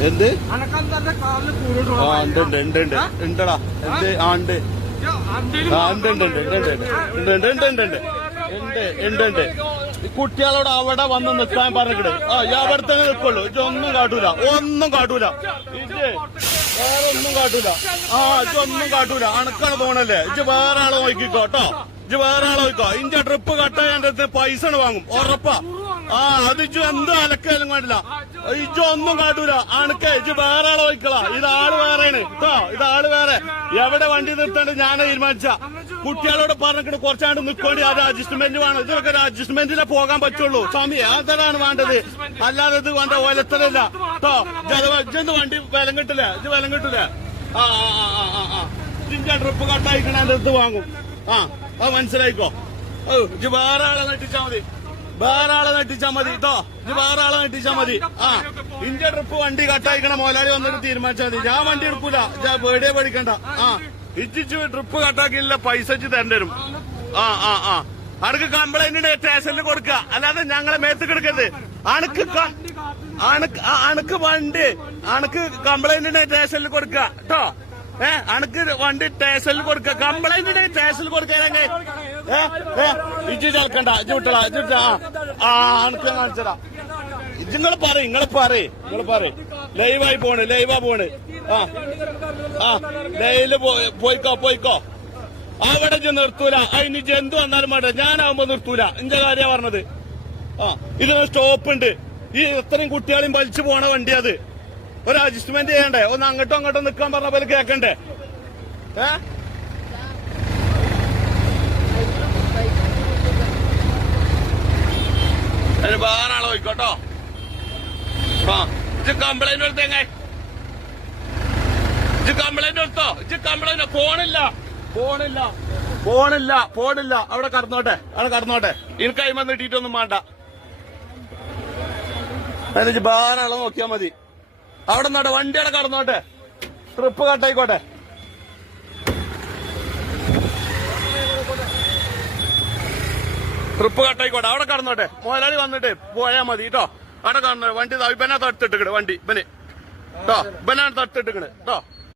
എന്ത് ഉണ്ടടാ എന്ത് ആ ഉണ്ട് ഉണ്ട് കുട്ടികളോട് അവിടെ വന്ന് നിൽക്കാൻ പറഞ്ഞിട്ട് അവിടെ തന്നെ നിൽക്കുള്ളൂ ഇതൊന്നും കാട്ടൂല ഒന്നും കാട്ടൂല ഇത് വേറെ ഒന്നും കാട്ടൂല ഇതൊന്നും കാട്ടൂല അണക്കാണ് തോന്നല്ലേ ഇജ്ജ് വേറെ ആളെ നോക്കിക്കോ കേട്ടോ ഇജ്ജ് വേറെ ആളെ നോക്കോ ഇഞ്ച ട്രിപ്പ് കട്ടാ എന്റെ പൈസ വാങ്ങും ഉറപ്പാ അത് ഇജ്ജ് എന്ത് അലക്കാലും കാട്ടില്ല ഇജ്ജൊന്നും കാട്ടൂല അണക്കേ ഇജ്ജ് വേറെ ആളെ നോക്കളാ ഇതാള് വേറെയാണ് കേട്ടോ ഇതാള് വേറെ എവിടെ വണ്ടി നിർത്തേണ്ടത് ഞാൻ തീരുമാനിച്ച കുട്ടികളോട് പറഞ്ഞിട്ട് കുറച്ചാണ്ട് നിൽക്കേണ്ടി അത് അഡ്ജസ്റ്റ്മെന്റ് വേണം ഇതൊക്കെ ഒരു അഡ്ജസ്റ്റ്മെന്റിലെ പോകാൻ പറ്റുള്ളൂ സ്വാമി അതാണ് വേണ്ടത് അല്ലാതെ ഇത് വേണ്ട ഒലത്തലല്ല കേട്ടോ ഇജ്ജെന്ത് വണ്ടി വിലം കിട്ടില്ല ഇജ്ജ് വിലം കിട്ടില്ല ഇഞ്ച ട്രിപ്പ് കട്ടായിക്കണ എന്റെ അടുത്ത് വാങ്ങും അത് മനസ്സിലായിക്കോ ഇജ്ജ് വേറെ ആളെ നെട്ടിച്ചാ മതി വേറെ ആളെ നെട്ടിച്ചാ മതി കേട്ടോ ഇജ്ജ് വേറെ ആളെ നെട്ടിച്ചാ മതി ഇഞ്ച ട്രിപ്പ് വണ്ടി കട്ടായിക്കണ മുതലാളി വന്നിട്ട് തീരുമാനിച്ചാൽ മതി ഞാൻ വണ്ടി എടുക്കൂല പേടിയെ പേടിക്കണ്ട ഇച്ചിച്ച് ട്രിപ്പ് കട്ടാക്കിയില്ല പൈസ വെച്ച് തരേണ്ടി വരും അനക്ക് കംപ്ലൈന്റ് സ്റ്റേഷനിൽ കൊടുക്കുക അല്ലാതെ ഞങ്ങളെ മേത്ത് കിടക്കരുത് അണക്ക് വണ്ടി അണക്ക് കംപ്ലൈന്റ് സ്റ്റേഷനിൽ കൊടുക്കുക കേട്ടോ അണക്ക് വണ്ടി സ്റ്റേഷനിൽ കൊടുക്കുക കംപ്ലൈന്റ് സ്റ്റേഷനിൽ കൊടുക്കാനെങ്കിൽ ഇജ്ജ് ചേർക്കണ്ട ഇജ്ജ് വിട്ടടാ ഇജ്ജ് അണക്ക് കാണിച്ചടാ ഇങ്ങള് പറയും ലൈവായി പോണ് ലൈവാ പോണ് ലൈവില് പോയിക്കോ അവിടെ നിർത്തൂല അതിന് ജന്തു വന്നാലും വേണ്ട ഞാനാവുമ്പോ നിർത്തൂല ഇന്റെ കാര്യ പറഞ്ഞത് ഇതിന് സ്റ്റോപ്പ് ഉണ്ട് ഈ ഇത്രയും കുട്ടികളെയും വലിച്ചു പോണ വണ്ടി അത് ഒരു അഡ്ജസ്റ്റ്മെന്റ് ചെയ്യണ്ടേ ഒന്ന് അങ്ങോട്ടും അങ്ങോട്ടും നിക്കാൻ പറഞ്ഞ പോലെ കേക്കണ്ടേ വേറെ ആളെ പോയിക്കോട്ടോ കംപ്ലൈന്റ് എടുത്തേങ്ങ കംപ്ലൈന്റ് എടുത്തോ കംപ്ലൈന്റ് ഫോണില്ല അവിടെ കടന്നോട്ടെ എനിക്ക് കൈമ നീട്ടിട്ടൊന്നും വേണ്ട അതിന് വേറെ ആളെ നോക്കിയാ മതി അവിടെ നിന്നോട്ടെ വണ്ടി അവിടെ കടന്നോട്ടെ ട്രിപ്പ് കട്ടായിക്കോട്ടെ അവിടെ കടന്നോട്ടെ മുതലാളി വന്നിട്ട് പോയാ മതി കേട്ടോ അവിടെ കാണുന്ന വണ്ടി ഇവനെ തടുത്തിട്ടിക്കണ് വണ്ടി ഇവന് കേട്ടോ ഇവനാണ് തടുത്തിട്ടിക്കണ് കേട്ടോ